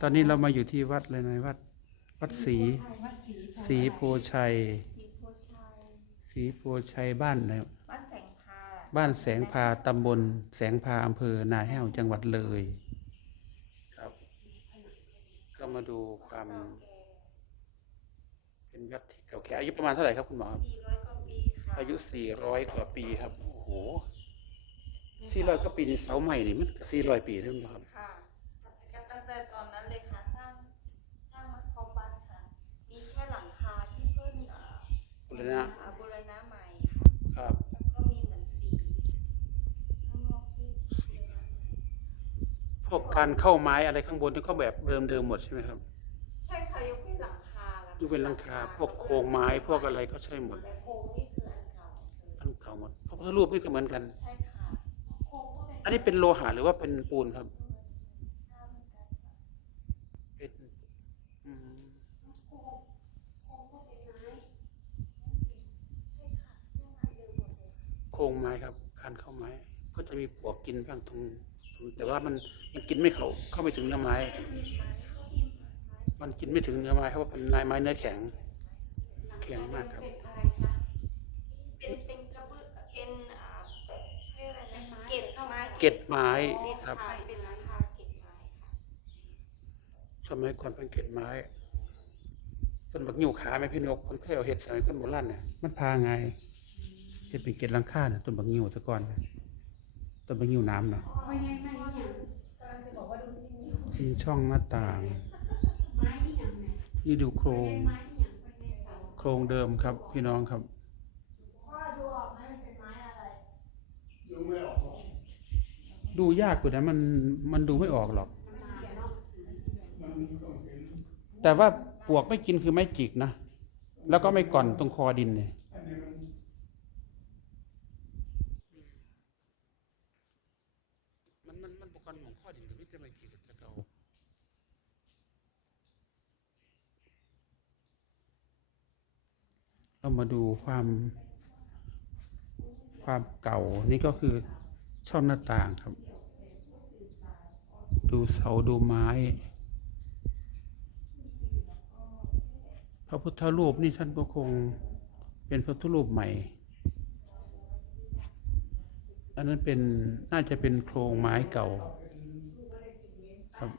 ตอนนี้เรามาอยู่ที่วัดเลยนะวัด วัดศรีวัดศรีศรีโพชัยสีโพชัยศรีโพชัยบ้านอะไรบ้านแสงพาบ้านแสงพาตำบล แสงพาอำเภอนาแห้วจังหวัดเลย ครับ ก็มาดูความเก่าเป็นวัดที่เก่าแก่อายุประมาณเท่าไหร่ครับคุณหมอครับสี่ร้อยกว่าปีค่ะอายุ400กว่าปีครับโอ้โห400กว่าปีนี่เสาใหม่นี่มัน400ปีแล้วมั้งครับค่ะก็ตั้งแต่ตอนนั้นเลยค่ะสร้างสร้างมาครอบบ้านค่ะ มีแค่หลังคาที่เพิ่นเอ่อ บุ รณะอ่าบูรณะใหม่ค่ะครับแล้วก็มีเหมือนสีข้างนอกที่บูรณะใหม่พวกการเข้าไม้อะไรข้างบนนี่ก็แบบเดิมเดิมๆหมดใช่ไหมครับใช่ค่ะยกเว้นหลังคายกเว้นหลังคาพวกโครงไม้พวกอะไรก็ใช่หมดแต่โครงนี่คืออันเก่าเลยอันเก่าหมดพระพุทธรูปนี่ก็เหมือนกันใช่ค่ะโครงก็เป็นอันนี้เป็นโลหะหรือว่าเป็นปูนครับ ทราบเหมือนกันค่ะ เป็นอืม โครงโครงก็เป็นไม้ใช่ค่ะเรื่องไม้เดิมหมดเลย โครงไม้ครับ การเข้าไม้ ก็จะมีปลวกกินบ้างตรงตรงแต่ว่ามันมันกินไม่เข้าเข้าไม่ถึงเนื้อไม้ มันกินไม่ถึงเนื้อไม้เพราะว่าเป็นไม้ไม้เนื้อแข็ง แข็งมากครับเป็นอะไรคะเป็นเป็นกระเบื้องเป็นอ่าเรียกอะไรนะเกล็ดไม้เกล็ดไม้เกล็ดครับไม้เป็นราคาเกล็ดไม้ค่ะสมัยก่อนเป็นเกล็ดไม้ต้นบักนิ้วขาไหมพี่นกคนเคยเอาเห็ดสมัยคนโบราณเนี่ยมันพาไง จะเป็นเกล็ดลังคานี่ยต้นบักนิ้วตะกอนนะต้นบักนิ้วน้ำเนาะไม่ใช่ไม่เนี่ยกำลังจะบอกว่าดูสิมีช่องหน้าต่างไม้ที่ย่างเนี่ยนี่ดูโครงไม้ที่ย่างเป็นเสาโครงเดิมครับ พี่น้องครับ พ่อดูออกไหมมันเป็นไม้อะไร ดูยากกว่านะมันมันดูไม่ออกหรอก มันมาเนาะแต่ว่าปวกไม่กินคือไม่จิกนะแล้วก็ไม่ก่อนตรงคอดินเนี่ยมันมันมันปกรณ์ของข้อดินกับมิตรไม่จิกจะเก่า เรามาดูความ ความเก่านี่ก็คือช่องหน้าต่างครับ ดูเสาดูไม้ พระพุทธรูปนี่ท่านก็คงเป็นพระพุทธรูปใหม่ อันนั้นเป็นน่าจะเป็นโครงไม้เก่าครับ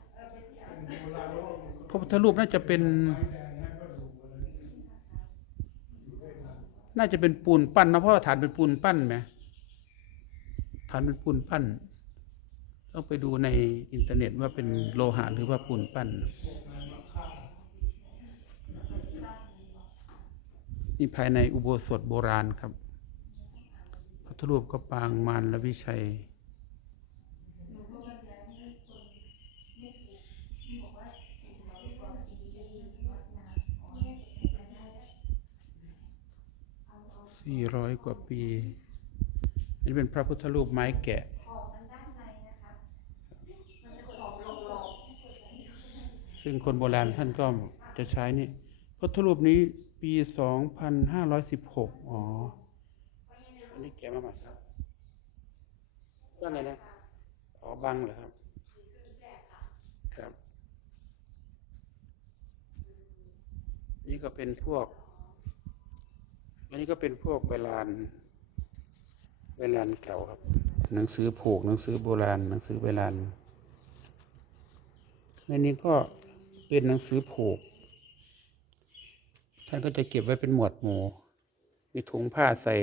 พระพุทธรูปน่าจะเป็น น่าจะเป็นปูนปั้นนะเพราะฐานเป็นปูนปั้นไหมฐานเป็นปูนปั้นต้องไปดูในอินเทอร์เน็ตว่าเป็นโลหะหรือว่าปูนปั้น นี่ภายในอุโบสถโบราณครับพระทรูปก็ปางมารและวิชัยี่ร้อยกว่าปี นี่เป็นพระพุทธรูปไม้แกะซึ่งคนโบราณท่านก็จะใช้นี่พระพุทธรูปนี้ปีสองพันห้าร้อยสิบหกอ๋อ อันนี้แกะมาใหม่ครับว่าไงนะ อ๋อ บังเหรอครับ ครับ นี่ก็เป็นพวก อันนี้ก็เป็นพวกเวลานเวลานเก่าครับ หนังสือผูกหนังสือโบราณ หนังสือเวลานในนี้ก็เป็นหนังสือผูก ท่านก็จะเก็บไว้เป็นหมวดหมู่ มีถุงผ้าใส่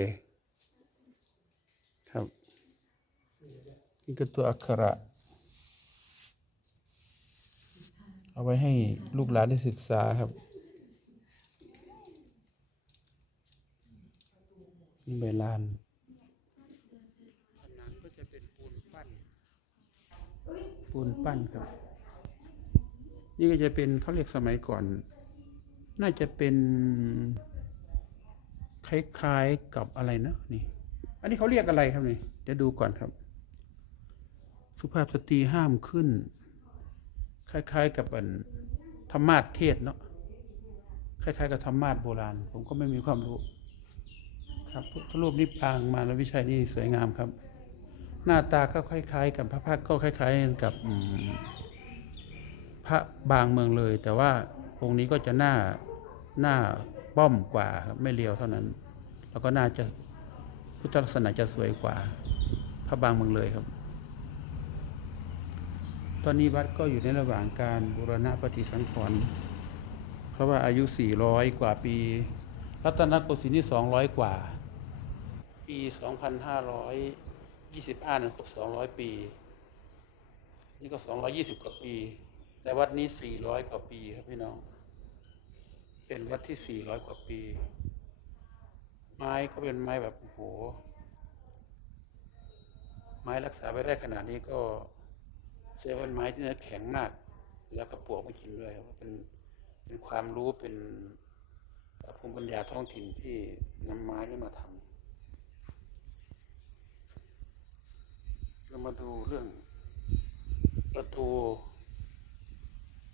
ครับ นี่ก็ตัวอักขระ เอาไว้ให้ลูกหลานได้ศึกษาครับ นี่ใบลานผนังก็จะเป็นปูนปั้น ปูนปั้นครับ นี่ก็จะเป็นเขาเรียกสมัยก่อน น่าจะเป็น คล้ายๆกับอะไรนะนี่ อันนี้เขาเรียกอะไรครับนี่เดี๋ยวดูก่อนครับ สุภาพสตรีห้ามขึ้น คล้าย ๆ กับอันธรรมาสเทศน์เนาะคล้ายๆกับธรรมาสโบราณ ผมก็ไม่มีความรู้ ครับพุทธรูปนี่ปางมาแล้ววิชัยนี่สวยงามครับ หน้าตาก็คล้าย ๆ กับพระพักก็คล้าย ๆ กับพพระบางเมืองเลย แต่ว่าองค์นี้ก็จะหน้าหน้าป้อมกว่าครับไม่เรียวเท่านั้น แล้วก็น่าจะพุทธลักษณะจะสวยกว่า พระบางเมืองเลยครับ ตอนนี้วัดก็อยู่ในระหว่างการบูรณะปฏิสังขรณ์เพราะว่าอายุ 400 กว่าปี รัตนโกสินทร์นี่200 กว่า ปี 2525นั้นครบ200 ปี นี่ก็ 220 กว่าปี แต่วัดนี้ 400 กว่าปีครับพี่น้อง เป็นวัดที่ 400 กว่าปี ไม้ก็เป็นไม้แบบโอ้โห ไม้รักษาไว้ได้ขนาดนี้ก็เชื่อว่าเป็นไม้ที่เนื้อแข็งมาก แล้วก็ปวกไม่กินด้วยเป็นเป็นความรู้เป็นภูมิปัญญาท้องถิ่นที่นำไม้นี่มาทำ เรามาดูเรื่องประตู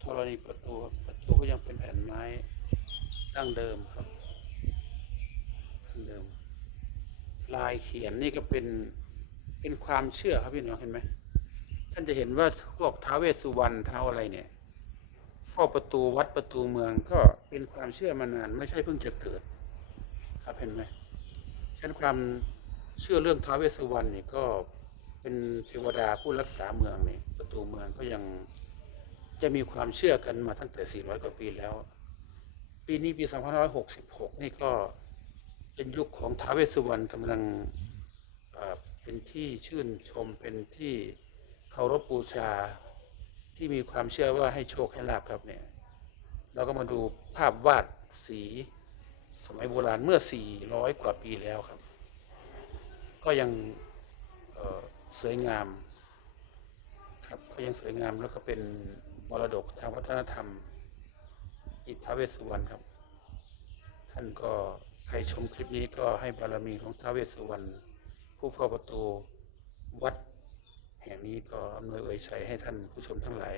ธรณีประตูประตูก็ยังเป็นแผ่นไม้ดั้งเดิมครับดั้งเดิม ลายเขียนนี่ก็เป็นเป็นความเชื่อครับพี่น้องเห็นไหมท่านจะเห็นว่าพวกท้าเวสุวรรณท้าอะไรเนี่ยเฝ้าประตูวัดประตูเมืองก็เป็นความเชื่อมานาน ไม่ใช่เพิ่งจะเกิด ครับเห็นไหมฉะนั้นความเชื่อเรื่องท้าเวสสุวรรณนี่ก็ เป็นเทวดาผู้รักษาเมืองนี่ประตูเมืองก็ยังจะมีความเชื่อกันมาตั้งแต่ 400 กว่าปีแล้ว ปีนี้ปี 2566 นี่ก็เป็นยุคของท้าวเวสสุวรรณกำลังเอ่อเป็นที่ชื่นชมเป็นที่เคารพบูชาที่มีความเชื่อว่าให้โชคให้ลาภครับเนี่ยเราก็มาดูภาพวาดสีสมัยโบราณเมื่อ 400 กว่าปีแล้วครับ ก็ยังเอ่อ สวยงาม ครับก็ยังสวยงามแล้วก็เป็นมรดกทางวัฒนธรรมอิทธาเวสสุวรรณครับ ท่านก็ใครชมคลิปนี้ก็ให้บารมีของท้าเวสสุวรรณผู้เฝ้าประตูวัด แห่งนี้ก็อำนวยอวยชัยให้ท่านผู้ชมทั้งหลาย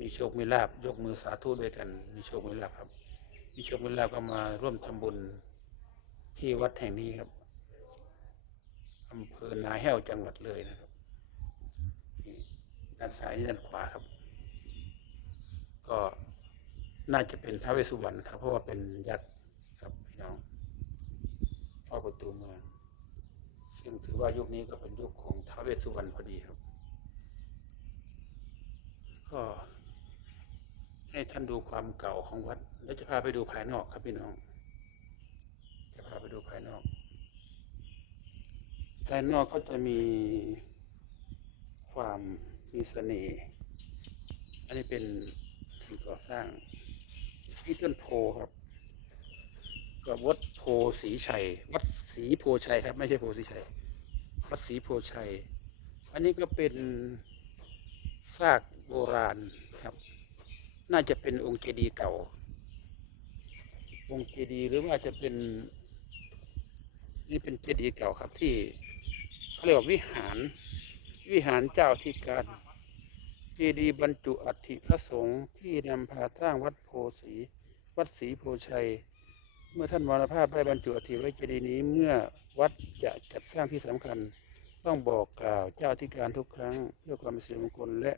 มีโชคมีลาบยกมือสาธุด้วยกัน มีโชคมีลาบครับ มีโชคมีลาบก็มาร่วมทำบุญที่วัดแห่งนี้ครับ อำเภอนาแห้วจังหวัดเลยนะครับด้านซ้ายด้านขวาครับ ก็น่าจะเป็นท้าวเวสสุวรรณครับ เพราะว่าเป็นยักษ์ครับพี่น้องเฝ้าประตูเมืองซึ่งถือว่ายุคนี้ก็เป็นยุคของท้าวเวสสุวรรณพอดีครับ ก็ให้ท่านดูความเก่าของวัด แล้วจะพาไปดูภายนอกครับพี่น้อง จะพาไปดูภายนอก ภายนอกก็จะมีความมีเสน่ห์ อันนี้เป็นสิ่งก่อสร้าง ที่ต้นโพครับกับวัดโพสีชัย วัดศรีโพชัยครับ ไม่ใช่โพสีชัย วัดศรีโพชัย อันนี้ก็เป็นซากโบราณครับ น่าจะเป็นองค์เจดีย์เก่า องค์เจดีย์หรือว่าจะเป็น นี่เป็นเจดีย์เก่าครับที่เขาเรียกว่าวิหาร วิหารเจ้าที่การเจดีย์บรรจุอัฐิพระสงฆ์ที่นำพาสร้างวัดโพสีวัดศรีโพชัย เมื่อท่านมรณภาพได้บรรจุอัฐิไว้เจดีย์นี้เมื่อวัดจะจัดสร้างที่สำคัญ ต้องบอกกล่าวเจ้าที่การทุกครั้ง เพื่อความเป็นสิริมงคลและ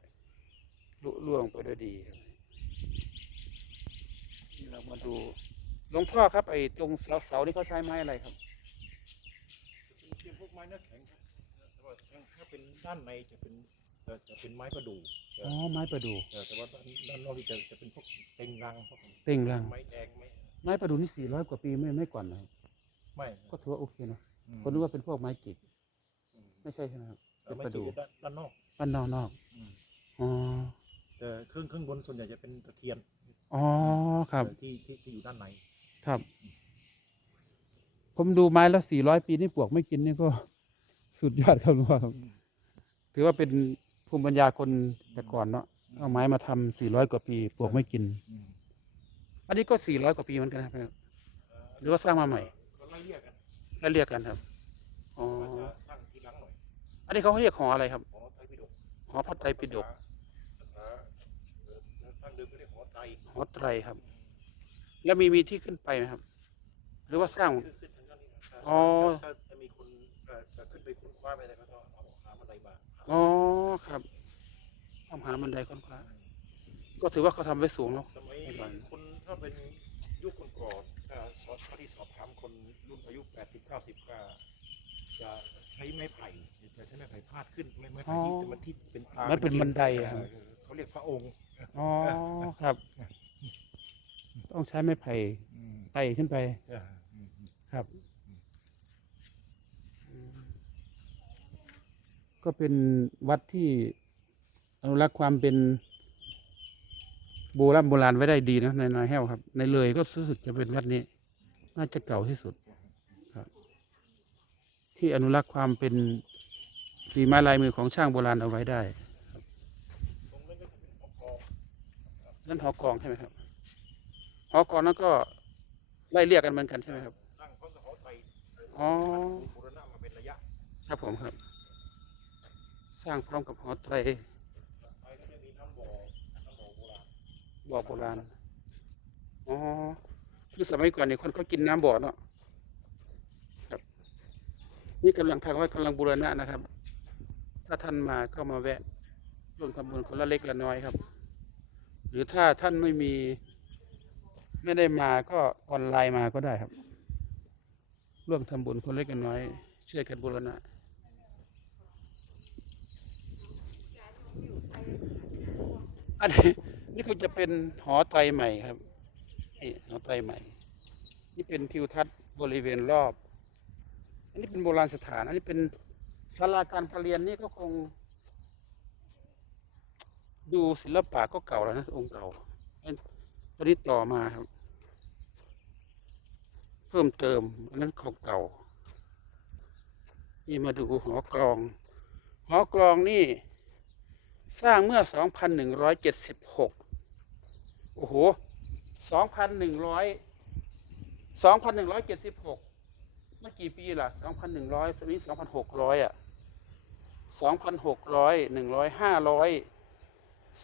ลุล่วงไปด้วยดีนี่เรามาดูหลวงพ่อครับไอ้ตรงเสาเสาๆนี่เขาใช้ไม้อะไรครับ เป็นพวกไม้เนื้อแข็งครับแต่ว่าถ้าเป็นด้านในจะเป็นจะจะเป็นไม้ประดู่อ๋อไม้ประดู่เออแต่ว่าด้านด้านนอกนี่จะจะเป็นพวกเต็งรังพวกเต่งรังไม้แดงไม้ไม้ประดู่นี่สี่ร้อยกว่าปีไม่ไม่ก่อนนะครับไม่ก็ถือว่าโอเคนะอืมคนนึกว่าเป็นพวกไม้จิกอืมไม่ใช่ใช่ไหมครับเออเป็นไม้ประจีดู่ด้านด้านนอกบ้านนอกนอกอืมอ๋อแต่เครื่องเครื่องบนส่วนใหญ่จะเป็นตะเคียนอ๋อครับเออที่ที่ที่อยู่ด้านใน ครับ ผมดูไม้แล้วสี่ร้อยปีนี่ปลวกไม่กินนี่ก็สุดยอดครับหลวงพ่อครับ ถือว่าเป็นภูมิปัญญาคนแต่ก่อนเนาะเอาไม้มาทำสี่ร้อยกว่าปีปลวกไม่กินอืมอันนี้ก็สี่ร้อยกว่าปีเหมือนกันนะครับ หรือว่าสร้างมาใหม่ก็ไล่เรียกกันแล้วเรียกกันครับ อ๋อมันจะสร้างทีหลังหน่อย อันนี้เขาเรียกหออะไรครับ หอไตรปิฎกหอพระไตรปิฎกภาษาภาษาเอ่อทางเดิมก็เรียกหอไตรหอไตรครับ แล้วมีมีที่ขึ้นไปไหมครับ หรือว่าสร้างขึ้น อ๋อ ถ้าถ้ามีคนเอ่อจะขึ้นไปค้นคว้าไปอะไรก็ต้องเอาหาบันไดมาอ๋อครับต้องหาบันไดค้นคว้าก็ถือว่าเขาทำไว้สูงเนาะ สมัยไม่ก่อนคนถ้าเป็นยุคก่อนๆถ้าสอบที่สอบถามคนรุ่นอายุ 80 90ก็จะใช้ไม้ไผ่จะใช้ไม้ไผ่พาดขึ้นไม้ไม้ไผ่ที่เป็นมันที่เป็นตามันเป็นบันไดเออะครับอเขาเรียกพระองค์อ๋อครับ ต้องใช้ไม้ไผ่อืมไต่ขึ้นไปเอออืมครับ ก็เป็นวัดที่อนุรักษ์ความเป็นโบราณโบราณไว้ได้ดีนะในนาแห้วครับ ในเลยก็รู้สึกจะเป็นวัดนี้ น่าจะเก่าที่สุดครับ ที่อนุรักษ์ความเป็นฝีไม้ลายมือของช่างโบราณเอาไว้ได้ตรงนั้นก็จะเป็นหอกองนั่นหอกองใช่ไหมครับหอกองนั้นก็ไล่เรียกกันเหมือนกันใช่ไหมครับอ๋อบูรณะมาเป็นระยะครับผมครับ สร้างพร้อมกับหอไตรไปก็จะมีน้ำบ่อบ่อโบราณ อ๋อ คือสมัยก่อนเนี่ยคนก็กินน้ำบ่อเนาะ ครับ นี่กำลังทางว่ากำลังบูรณะนะครับ ถ้าท่านมาก็มาแวะร่วมทำบุญคนละเล็กละน้อยครับ หรือถ้าท่านไม่มี ไม่ได้มาก็ออนไลน์มาก็ได้ครับ ร่วมทำบุญคนเล็กละน้อยช่วยกันบูรณะ อันนี้นี่คงจะเป็นหอไตรใหม่ครับนี่หอไตรใหม่ นี่เป็นทิวทัศน์บริเวณรอบ อันนี้เป็นโบราณสถาน อันนี้เป็นศาลาการประเรียนนี่ก็คง ดูศิลปะก็เก่าแล้วนะองค์เก่าอันตอนนี้ต่อมาครับ เพิ่มเติม อันนั้นของเก่า นี่มาดูหอกลอง หอกลองนี่ สร้างเมื่อ 2,176 โอ้โห 2,100 2,176 เมื่อกี่ปีล่ะ 2,100สมัย2,600 อะ 2,600 100 500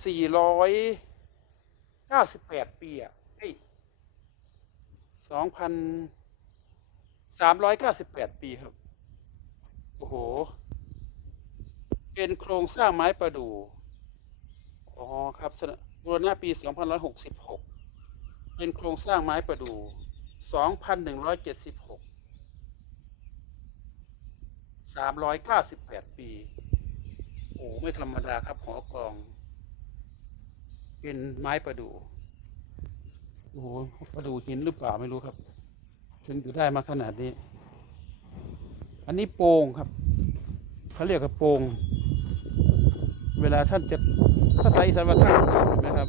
498 ปีอะเฮ้ย2,398 ปีครับ โอ้โห เป็นโครงสร้างไม้ประดู่ อ๋อครับสนบูรณะปี 2566 เป็นโครงสร้างไม้ประดู่2,176 398 ปี โอ้ไม่ธรรมดาครับหอกอง เป็นไม้ประดู่โอ้โหประดู่หินหรือเปล่าไม่รู้ครับถึงอยู่ได้มาขนาดนี้ อันนี้โป่งครับเขาเรียกว่าโป่งเวลาท่านจะ ภาษาอีสานว่าทางโป่งนไหมครับ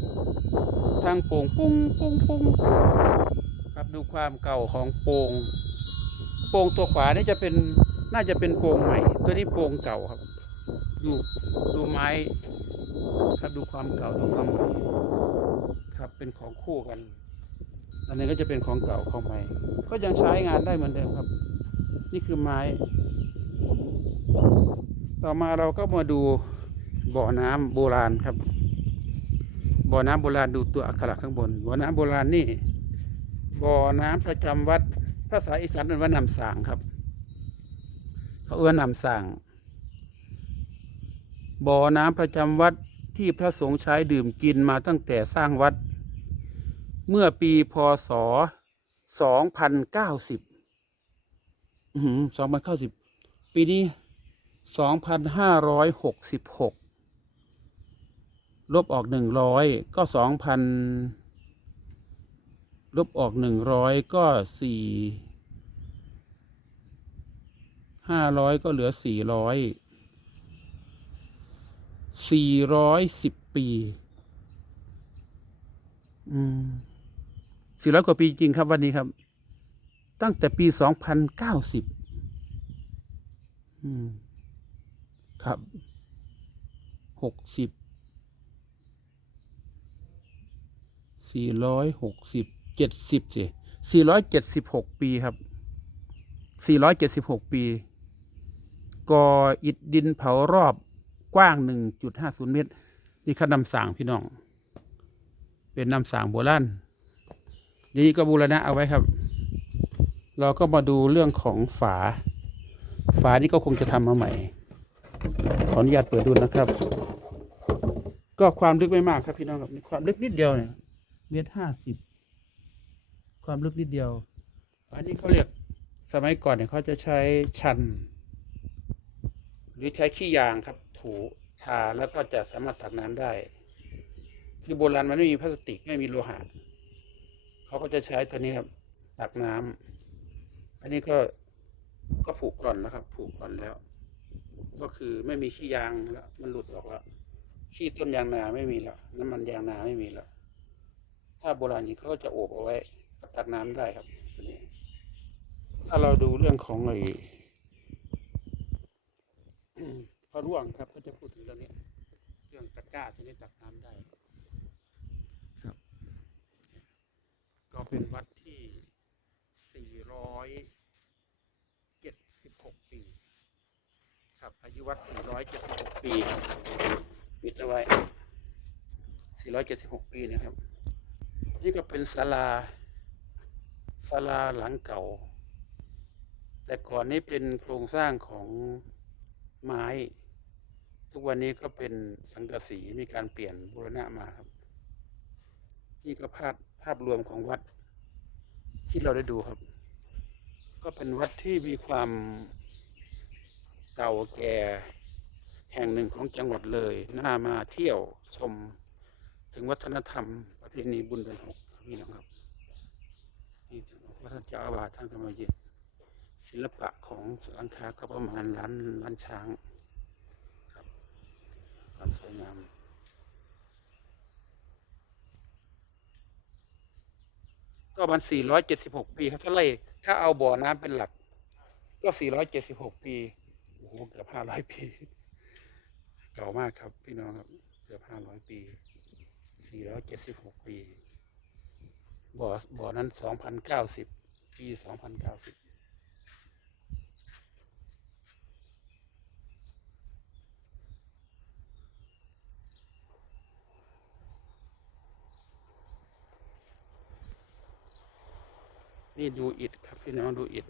ทางโป่งปุ้งปุ้งปุ้งครับดูความเก่าของโป่งโป่งตัวขวานี่จะเป็นน่าจะเป็นโป่งใหม่ ตัวนี้โป่งเก่าครับ ดูดูไม้ ครับดูความเก่าดูความใหม่ครับเป็นของคู่กัน อันนี้ก็จะเป็นของเก่าของใหม่ ก็ยังใช้งานได้เหมือนเดิมครับ นี่คือไม้ ต่อมาเราก็มาดู บ่อน้ำโบราณครับ บ่อน้ำโบราณดูตัวอักขระข้างบน บ่อน้ำโบราณนี่ บ่อน้ำประจำวัด ภาษาอีสานเรียกว่านำสางครับ เขาเอื้อนำสาง บ่อน้ำประจำวัดที่พระสงฆ์ใช้ดื่มกินมาตั้งแต่สร้างวัด เมื่อปีพศสองพันเก้าสิบสองพันเก้าสิบปีนี้สองพันห้าร้อยหกสิบหก ลบออกหนึ่งร้อยก็สองพันลบออกหนึ่งร้อยก็สี่ห้าร้อยก็เหลือสี่ร้อยสี่ร้อยสิบปีอืมสี่ร้อยกว่าปีจริงครับวันนี้ครับ ตั้งแต่ปีสองพันเก้าสิบอืมครับหกสิบ สี่ร้อยหกสิบเจ็ดสิบสิสี่ร้อยเจ็ดสิบหกปีครับสี่ร้อยเจ็ดสิบหกปีก่ออิฐดินเผารอบกว้างหนึ่งจุดห้าศูนย์เมตร นี่คือนำสางพี่น้อง เป็นนำสางโบราณนี่ก็บูรณะเอาไว้ครับ เราก็มาดูเรื่องของฝา ฝานี่ก็คงจะทำมาใหม่ ขออนุญาตเปิดดูนะครับ ก็ความลึกไม่มากครับพี่น้องครับ ความลึกนิดเดียวเนี่ย เมตรห้าสิบความลึกนิดเดียว อันนี้เขาเรียกสมัยก่อนเนี่ยเขาจะใช้ชัน หรือใช้ขี้ยางครับ ถูทาแล้วก็จะสามารถตักน้ำได้ คือโบราณมันไม่มีพลาสติกไม่มีโลหะเขาก็จะใช้ตัวนี้ครับตักน้ำอันนี้ก็ก็ผูกก่อนแล้วครับ ผูกก่อนแล้ว ก็คือไม่มีขี้ยางแล้ว มันหลุดออกแล้วขี้ต้นยางนาไม่มีแล้ว น้ำมันยางนาไม่มีแล้ว ถ้าโบราณนี้เขาก็จะโอบเอาไว้ตักน้ำได้ครับตัวนี้ถ้าเราดูเรื่องของไอ้พระร่วงครับก็จะพูดถึงเรื่องนี้เรื่องตะกร้าตัวนี้ตักน้ำได้ครับ ก็เป็นวัดที่476ปีครับอายุวัด476ปีปิดเอาไว้476ปีนะครับ นี่ก็เป็นศาลาศาลาหลังเก่า แต่ก่อนนี้เป็นโครงสร้างของไม้ ทุกวันนี้ก็เป็นสังกะสีมีการเปลี่ยนบูรณะมาครับ นี่ก็ภาพภาพรวมของวัดที่เราได้ดูครับ ก็เป็นวัดที่มีความเก่าแก่แห่งหนึ่งของจังหวัดเลย น่ามาเที่ยวชมถึงวัฒนธรรม ประเพณีบุญเดือนหกครับพี่น้องครับนี่พระท่านเจ้าอาวาสท่านก็มาเยี่ยมศิลปะของหลังคาก็ประมาณล้านล้านช้างครับความสวยงามก็มัน476 ปีครับถ้าไล่ถ้าเอาบ่อน้ำเป็นหลัก ก็ 476 ปี โอ้โห เกือบ 500 ปี เก่ามากครับ พี่น้องครับ เกือบ 500 ปี 476 ปี บ่อบ่อนั้น 2,090 ปี 2,090นี่ดูอิฐครับพี่น้องดูอิฐ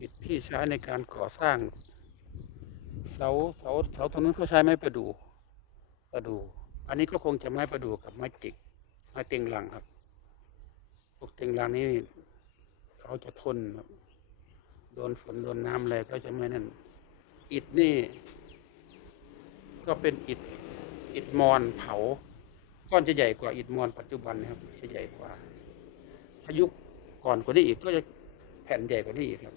อิฐที่ใช้ในการก่อสร้าง เสาเสาเสาตรงนั้นเขาใช้ไม้ประดู่ประดู่ อันนี้ก็คงจะไม้ประดู่กับไม้จิกไม้เต็งหลังครับ พวกเต็งหลังนี่เขาจะทนครับโดนฝนโดนน้ำอะไรก็จะไม่นั่น อิฐนี่ ก็เป็นอิฐอิฐมอนเผา ก้อนจะใหญ่กว่าอิฐมอนปัจจุบันนะครับ จะใหญ่กว่าถ้ายุคก่อนกว่านี้อีกก็จะแผ่นใหญ่กว่านี้อีกครับ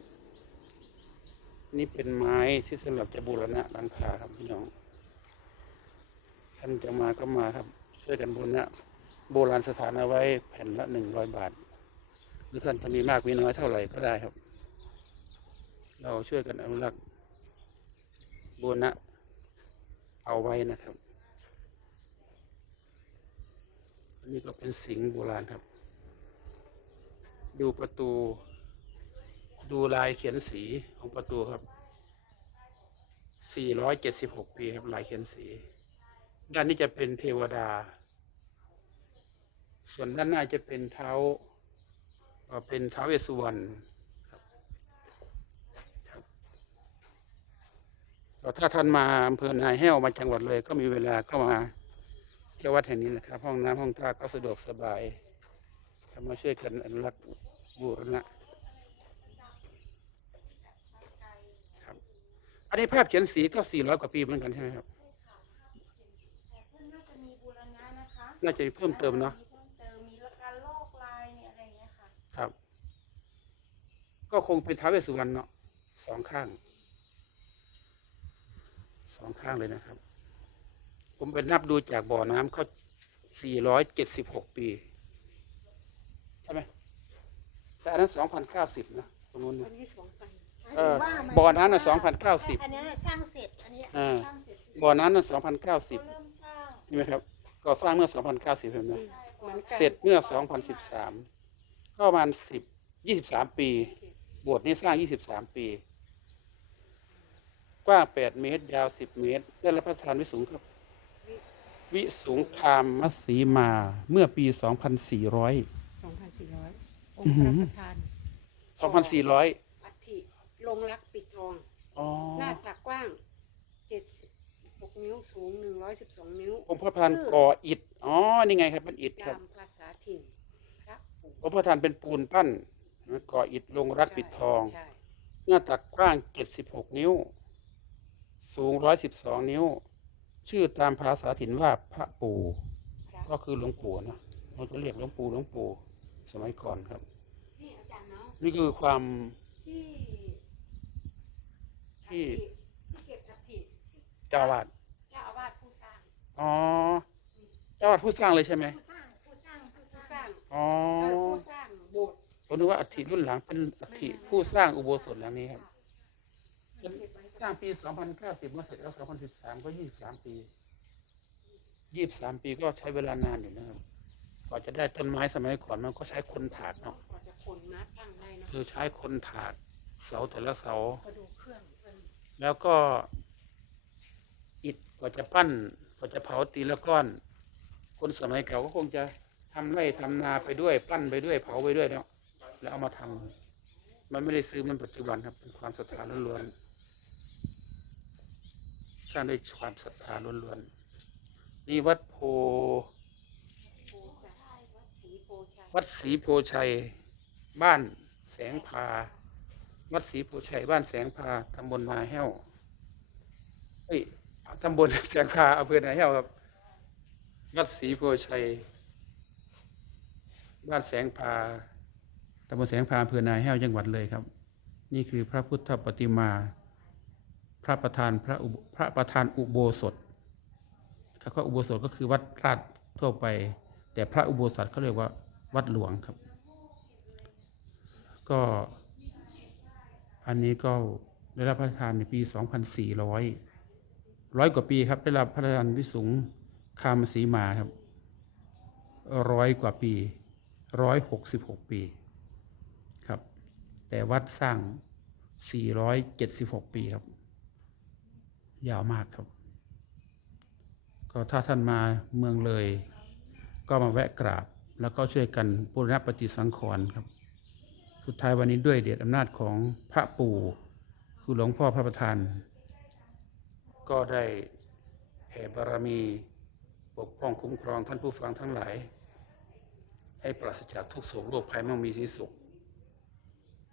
นี่เป็นไม้ที่สำหรับจะบูรณะหลังคาครับพี่น้อง ท่านจะมาก็มาครับช่วยกันบูรณะโบราณสถานเอาไว้แผ่นละหนึ่งร้อยบาท หรือท่านจะมีมากมีน้อยเท่าไหร่ก็ได้ครับ เราช่วยกันอนุรักษ์บูรณะเอาไว้นะครับอันนี้ก็เป็นสิงโบราณครับ ดูประตู ดูลายเขียนสีของประตูครับ 476 ปีครับลายเขียนสี ด้านนี้จะเป็นเทวดา ส่วนด้านหน้าจะเป็นเท้าเป็นท้าวเวสสุวรรณครับถ้าท่านมาอำเภอนายแห้วมาจังหวัดเลย ก็มีเวลาเข้ามาเที่ยววัดแห่งนี้นะครับ ห้องน้ำห้องท่าก็สะดวกสบายทำมาช่วยกันอนุรักษ์บูรณะครับ อันนี้ภาพเขียนสีก็400กว่าปีเหมือนกันใช่ไหมครับ แต่เพื่อนน่าจะมีบูรณะ นะคะน่าจะมีเพิ่มเติมเนาะ มีเพิ่มเติมมีการลอกลายมีอะไรอย่างเงี้ยค่ะ ครับ ก็คงเป็นท้าวเวสสุวรรณเนาะสองข้าง สองข้างเลยนะครับ ผมไปนับดูจากบ่อน้ำเขา476ปี ใช่ไหม แต่อันนั้น2,090นะตรงนู้นวันะนที่สองพันเออบ่อนั้นน่ะ2,090อันนี้สร้างเสร็จ อันนี้อ่า สร้างเสร็จบ่อนั้นน่ะก็2,090เริ่มสร้าง ใช่ไหมครับ ก่อสร้างเมื่อ 2090เห็นไหมใช่เหมือนกันเสร็จเมื่อ 2013 ก็ประมาณ 10 23 ปี โบสถ์นี้สร้าง 23 ปี กว้าง 8 เมตร ยาว 10 เมตร ได้รับพระราชทานวิสุงครับ วิสุงคามมสีมาเมื่อปี 2400 สองพันสี่ร้อยองค์พระประธาน2400 อัฐิลงรักปิดทอง อ๋อ หน้าตักกว้างเจ็ดสิบหก นิ้วสูงหนึ่งร้อยสิบสองนิ้ว องค์พระประธานชื่อ ก่ออิฐอ๋อนี่ไงครับเป็นอิฐครัตาบมภาษาถิ่นพระปู่องค์พระประธานเป็นปูนปั้นก่ออิฐลงรักปิดทอง ใช่หน้าตักกว้าง 76 นิ้ว สูง 112 นิ้ว ชื่อตามภาษาถิ่นว่าพระปู่พระก็คือหลวงปู่นะเราจะเรียกหลวงปู่หลวงปู่สมัยก่อนครับ นี่อาจารย์เนาะนี่คือความ ที่ที่ ที่เก็บอัฐิเจ้าอาวาส อ๋อเจ้าอาวาสผู้สร้างเลยใช่ไหมผู้สร้างผู้สร้างผู้สร้างอ๋อเออผู้สร้างโบสถ์ผมนึกว่าอัฐิรุ่นหลังเป็นอัฐิผู้สร้างอุโบสถหลังนี้ครับเก็บไว้สร้างปี 2090เมื่อเสร็จแล้ว 2013 ก็ 23 ปี 23 ปีก็ใช้เวลานานอยู่นะครับกว่าจะได้ต้นไม้สมัยก่อนมันก็ใช้คนถากเนาะกว่าจะคนมาตั้งได้เนาะคือใช้คนถากเสาแต่ละเสา กระดูกเครื่องเพิ่นแล้วก็อิฐกว่าจะปั้น กว่าจะเผาตีละก้อน คนสมัยเก่าก็คงจะทำไร่ทำนาไปด้วยปั้นไปด้วย เผาไปด้วยเนาะแล้วเอามาทำมันไม่ได้ซื้อมันปัจจุบันครับ เป็นความศรัทธาล้วนๆสร้างด้วยความศรัทธาล้วนๆนี่วัดโพวัดศรีโพชัย บ้านแสงพา วัดศรีโพชัย บ้านแสงพาตำบลนาแห้วเอ้ย ตำบลแสงพาอำเภอนาแห้วครับวัดศรีโพชัยบ้านแสงพาตำบลแสงพาอำเภอนายแห้วจังหวัดเลยครับ นี่คือพระพุทธปฏิมา พระประธานพระพระประธานอุโบสถครับก็อุโบสถก็คือวัดราชทั่วไป แต่พระอุโบสถเขาเรียกว่าวัดหลวงครับ ก็อันนี้ก็ได้รับพระราชทานในปี 2400 ร้อยกว่าปีครับได้รับพระราชทานวิสุงคามสีมาครับร้อยกว่าปีร้อยหกสิบหกปีครับ แต่วัดสร้าง476ปีครับ ยาวมากครับ ก็ถ้าท่านมาเมืองเลย ก็มาแวะกราบ แล้วก็ช่วยกันบูรณปฏิสังขรณ์ครับ สุดท้ายวันนี้ด้วยเดชอำนาจของพระปู่คือหลวงพ่อพระประธาน ก็ได้แผ่บารมีปกป้องคุ้มครองท่านผู้ฟังทั้งหลาย ให้ปราศจากทุกโศกโรคภัยมั่งมีสีสุข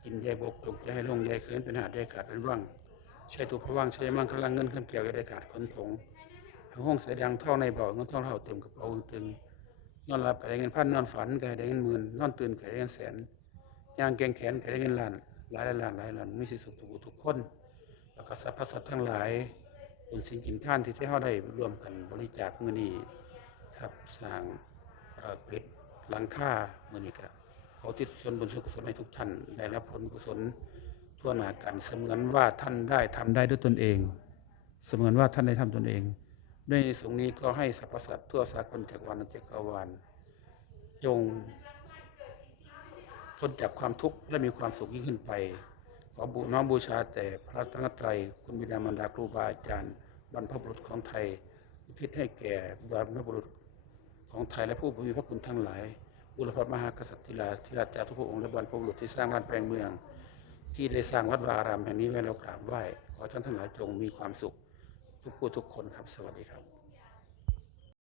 กินยายบกตกยายลงยายเขินเป็นหาดยายขาดเป็นว่างใช้ตัวพระว่างใช้มั่งกำลังเงินขึ้นเกี่ยวกับยายขาดขนถงห้องเสียดังท่อในบ่อเงินท่องเท่าเต็มกระเป๋าตึงนอนหลับก็ได้เงินพันนอนฝันก็ได้เงินหมื่นนอนตื่นก็ได้เงินแสนย่างแกงแขนก็ได้เงินล้านหลายล้านหลายล้านมีสิสุขทุกทุกคนแล้วก็สรรพสัตว์ทั้งหลาย บุญสิ่งกินท่านที่ที่เขาได้ร่วมกันบริจาคเงินนี้ครับสร้างเป็ดหลังค่าเมื่อนี้ก็ขอทิศส่วนบุญส่วนกุศลให้ทุกท่านได้รับผลกุศลทั่วหน้ากันเสมือนว่าท่านได้ทำได้ด้วยตนเอง เสมือนว่าท่านได้ทำตนเอง ด้วยสงนี้ก็ให้สรรพสัตว์ทั่วสากลจักรวาลจักรวาลจงพ้นจากความทุกข์และมีความสุขยิ่งขึ้นไป อบูน้อมบูชาแต่พระรัตนตรัยคุณบิดามารดาครูบาอาจารย์ บรรพบุรุษของไทยอุทิศให้แก่บรรพบุรุษของไทยและผู้มีพระคุณทั้งหลาย บุรพมหากษัตริย์ธิราธิราชาทุกพระองค์และบรรพบุรุษที่สร้างบ้านแปลงเมือง ที่ได้สร้างวัดวาอารามแห่งนี้ไว้เรากราบไหว้ขอท่านทั้งหลายจงมีความสุข ทุกผู้ทุกคนครับสวัสดีครับ